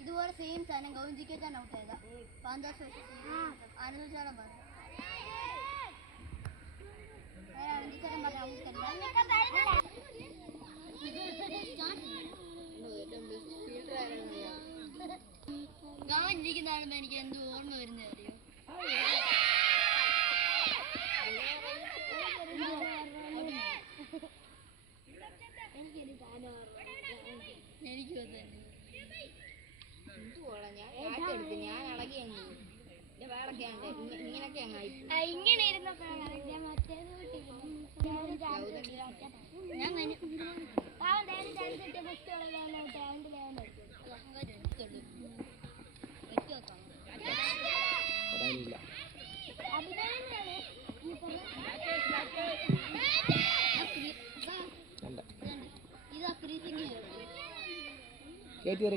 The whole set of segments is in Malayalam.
ഇതുപോലെ സെയിം സാധനം ഗൗഞ്ചിക്കാൻ ഔട്ട് ചെയ്ത 5 വർഷം ആനന്ദിച്ചാലും പറഞ്ഞു ഗവഞ്ചിക്കുന്നതാണെന്ന് എനിക്ക് എന്ത് ഓർമ്മ വരുന്നത് അറിയോ ഞാൻ ഇളകി ഇങ്ങനൊക്കെ ഇങ്ങനെ കേറ്റി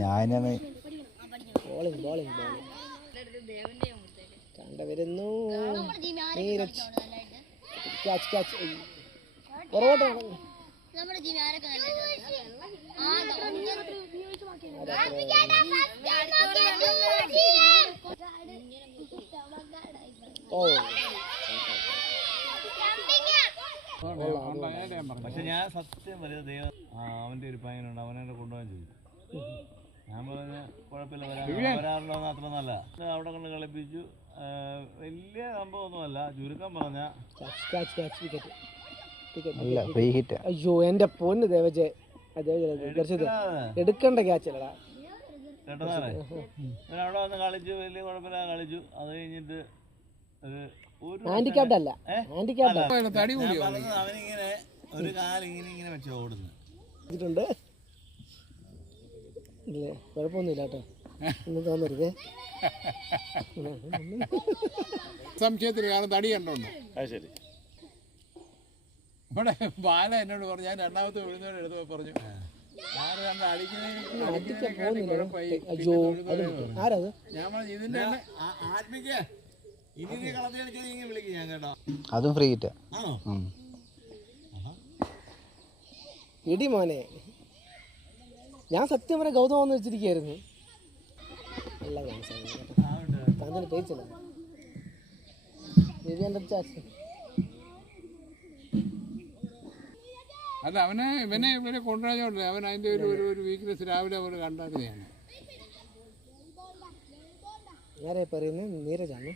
ഞാനാണ് കണ്ട വരുന്നു നമ്മുടെ ജീവി ആരൊക്കെ പക്ഷെ ഞാൻ സത്യം വലിയ ദൈവം അവന്റെ ഒരു പയ്യനുണ്ട് അവനെ കൊണ്ടുപോകാൻ ചോദിച്ചു. ഞാൻ പറഞ്ഞ കുഴപ്പമില്ല വരാറില്ല അത്ര നല്ല അവിടെ കൊണ്ട് കളിപ്പിച്ചു. വലിയ സംഭവമൊന്നുമല്ല ചുരുക്കം പറഞ്ഞ അയ്യോ എന്റെ പൊന്ന് ദേവജെ എടുക്കണ്ട ക്യാച്ചല്ലടാ കേട്ടോ സാറേ. ഞാൻ അവിടെ വന്ന് കളിച്ചു, വലിയ കുഴപ്പമില്ല കളിച്ചു. അത് കഴിഞ്ഞിട്ട് അവനിങ്ങനെ ഒരു കാലിങ്ങനെ വെച്ച് ഓടുന്നു ഇല്ലേ കുഴപ്പമൊന്നുമില്ല കേട്ടോ ഒന്നും തോന്നരുതേ. സംശയത്തിന് കാരണം തടി കണ്ടോണ്ട് ശരി. ഇവിടെ ബാല എന്നോട് പറഞ്ഞു, ഞാൻ രണ്ടാമത്തെ വിഴുന്നോട് എടുത്ത് പറഞ്ഞു ഞാൻ പറഞ്ഞു ഇതിന്റെ അതും ഫ്രീ കിട്ടാ ഇടി മോനെ. ഞാൻ സത്യം പറഞ്ഞ ഗൗതം വന്ന് വെച്ചിരിക്കുകയായിരുന്നു. നല്ല താങ്കൾ പേച്ചല്ല അല്ല ഇവനെ കൊണ്ടുവരാഞ്ഞോണ്ടേ അവൻ അതിന്റെ ഒരു വീക്ക്നെസ് രാവിലെ അവർ കണ്ടായിരുന്നതാണ്. ആരെ പറയുന്നത്? നീരജാണ്.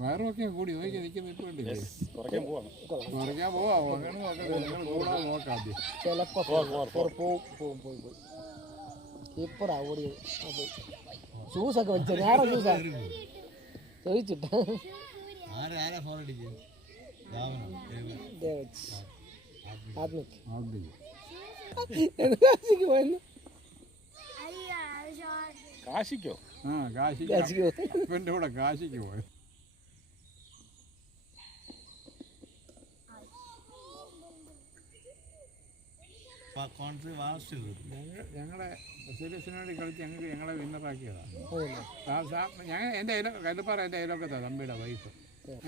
വയറൊക്കെ കൂടി നോക്കി നിൽക്കുന്ന ഇപ്പോണ്ടില്ലേ കുറയ്ക്കാൻ പോവാ നോക്കാം. ചിലപ്പോ കീപ്പറാ ഓടിയത്. ഷൂസൊക്കെ വെച്ച ഞാറ ഷൂസാ ചോദിച്ചിട്ട് കാശിക്കോ? ആ കാശിക്കോ ഇവന്റെ കൂടെ കാശിക്ക് പോയത്. ഞങ്ങളെ സീരിയസിന് വേണ്ടി കളിച്ച് ഞങ്ങളെ വിന്നറാക്കിയതാണ്. എൻ്റെ കല്ലുപ്പാറ എൻ്റെ അയലോക്കത്താണ് തമ്പിയുടെ വൈഫ്.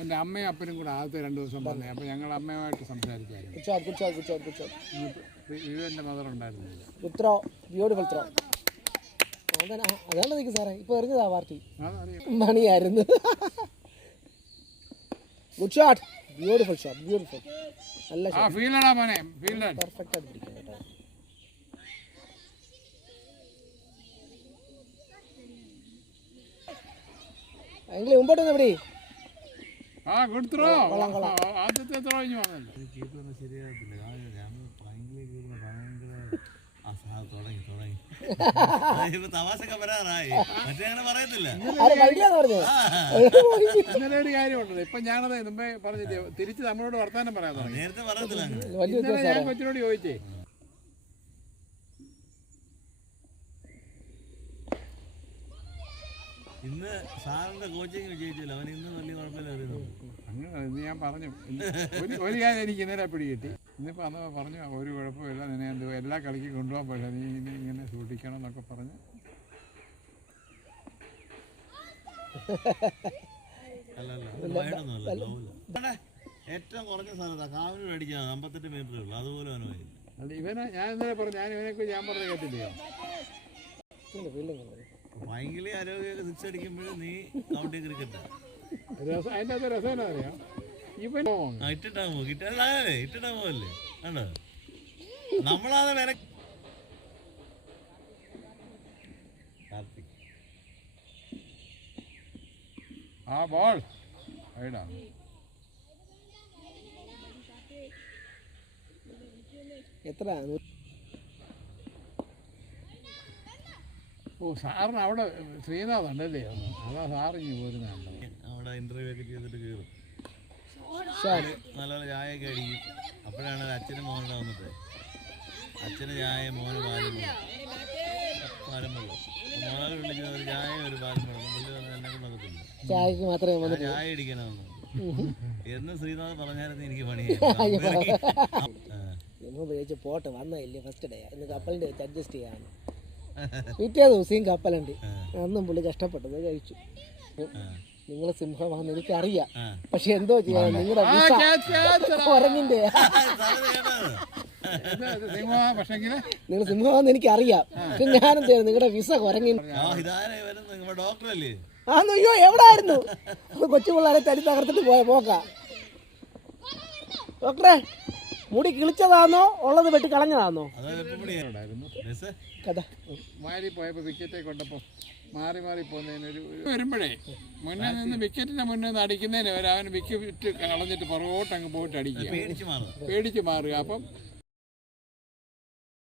എൻ്റെ അമ്മയും അപ്പനും കൂടെ ആദ്യത്തെ 2 ദിവസം വന്നേ. അപ്പോൾ ഞങ്ങൾ അമ്മയുമായിട്ട് സംസാരിച്ചായിരുന്നു. വിവേൻ്റെ മദർ ഉണ്ടായിരുന്നില്ല. Good throw, beautiful throw. അതാണ് നിൽക്കും സാറേ, ഇപ്പോൾ എറിഞ്ഞതാ പാർട്ടി. മണിയായിരുന്നു. Good shot, beautiful shot, beautiful. നല്ല ഷോട്ട്. ഫീൽഡാ മോനെ, ഫീൽഡ് പെർഫെക്റ്റ് ആയിട്ട് പിടിക്കും കേട്ടോ. എങ്കിലും മുമ്പോട്ടൊന്ന് എവിടെ? Good throw. ആദ്യത്തെ ത്രോ ഇനി വന്നല്ലോ. കീപ്പറൊന്നും ശരിയാകത്തില്ല. ഞാൻ ഭയങ്കര തുടങ്ങി തമാശക്കെ വരാറായി. മറ്റേ അങ്ങനെ പറയത്തില്ല. ഇന്നലെ ഒരു കാര്യമുണ്ടല്ലോ, ഇപ്പൊ ഞാനത് മുമ്പേ പറഞ്ഞില്ലേ, തിരിച്ച് നമ്മളോട് വർത്താനം പറയാൻ തുടങ്ങി. നേരത്തെ പറയത്തില്ല. ഇന്നലെ ഞാൻ കൊച്ചിനോട് ചോദിച്ചേ, ഇന്ന് സാറിന്റെ കോച്ചിങ് വിജയിച്ചില്ല. അവൻ ഇന്ന് വലിയ കുഴപ്പമില്ല. അങ്ങനെ ഇന്ന് ഞാൻ പറഞ്ഞു, ഒരു കാര്യം എനിക്ക് ഇന്നലെ പിടികിട്ടി. ഇന്നിപ്പോൾ അന്ന് പറഞ്ഞു ഒരു കുഴപ്പമില്ല, നിന്നെ എല്ലാ കളിക്കും കൊണ്ടുപോകാൻ പറ്റില്ല, നീ ഇങ്ങനെ സൂക്ഷിക്കണം എന്നൊക്കെ പറഞ്ഞ്. ഏറ്റവും കുറഞ്ഞ സ്ഥലത്താ കാവിനോട് അടിക്കാൻ 58 മീറ്റർ ഉള്ളു. അതുപോലെ അവനുമായി. അല്ല ഇവനെ ഞാൻ ഇന്നലെ പറഞ്ഞു, ഞാൻ പറഞ്ഞ കേട്ടില്ലയോ, ഭയങ്കര ആരോഗ്യമൊക്കെ 6 അടിക്കുമ്പോഴും നീ കൗണ്ടി ക്രിക്കറ്റാ. അതിൻ്റെ അത് രസം എന്നാ അറിയാം, ഇവൻ ഇട്ടിട്ടാകുമ്പോ കിട്ടാതെ ഇട്ടിട്ടാകുമ്പോല്ലേ കണ്ടോ നമ്മളാണ് വില. Ball Aida. എത്ര? സാറിന് അവിടെ ശ്രീനാഥ് ഉണ്ടല്ലേ, അതാ സാറിഞ്ഞ് പോരുന്നുണ്ട്. അവിടെ ഇന്റർവ്യൂ ഒക്കെ ചെയ്തിട്ട് കയറും, നല്ല ചായയൊക്കെ അടിക്കും. അപ്പോഴാണ് അച്ഛനും മോനോട് വന്നിട്ട് അച്ഛന് ചായ, മോന് പാലും വെള്ളം. മോനെ വിളിച്ച് ഒരു ചായ ഒരു പാലും വെള്ളം. എന്നെ കൊണ്ടൊക്കത്തില്ല, ചായക്ക് മാത്രമേ ചായ അടിക്കണമെന്ന് എന്ന് ശ്രീനാഥ് പറഞ്ഞായിരുന്നു. എനിക്ക് പണിയായി. പോട്ടെ, വന്നല്ലേ ഫസ്റ്റ് ഡേ, ഇന്ന് കപ്പലിൻ്റെ വെച്ച് അഡ്ജസ്റ്റ് ചെയ്യാൻ. പിറ്റേ ദിവസം കപ്പലുണ്ട്, അന്നും പുള്ളി കഷ്ടപ്പെട്ടത് കഴിച്ചു. നിങ്ങൾ സിംഹമാണെന്ന് എനിക്കറിയാം, പക്ഷെ എന്തോ ചെയ്യാൻ നിങ്ങളുടെ ഉറങ്ങിന്റെ നിങ്ങൾ സിംഹമാണെന്ന് എനിക്കറിയാം, പക്ഷെ ഞാനെന്ത് ചെയ്യണം, നിങ്ങളുടെ വിസ കുറങ്ങി. അയ്യോ എവിടായിരുന്നു കൊച്ചു പിള്ളേരെ തടി തകർത്തിട്ട് പോയ പോക്ക. ഡോക്ടറെ, മുടി കിളിച്ചതാണോ ഉള്ളത് വെട്ടി കളഞ്ഞതാണോ കഥ? മാറി പോയപ്പോൾ വിക്കറ്റേ കൊണ്ടപ്പോൾ മാറി പോകുന്നതിനൊരു വരുമ്പോഴേ മുന്നേ നിന്ന് വിക്കറ്റിന്റെ മുന്നേ നിന്ന് അടിക്കുന്നതിന് വരെ അവന് വിക്കറ്റ് കളഞ്ഞിട്ട് പുറകോട്ട് അങ്ങ് പോയിട്ട് അടിക്കുക, പേടിച്ച് മാറുക. അപ്പം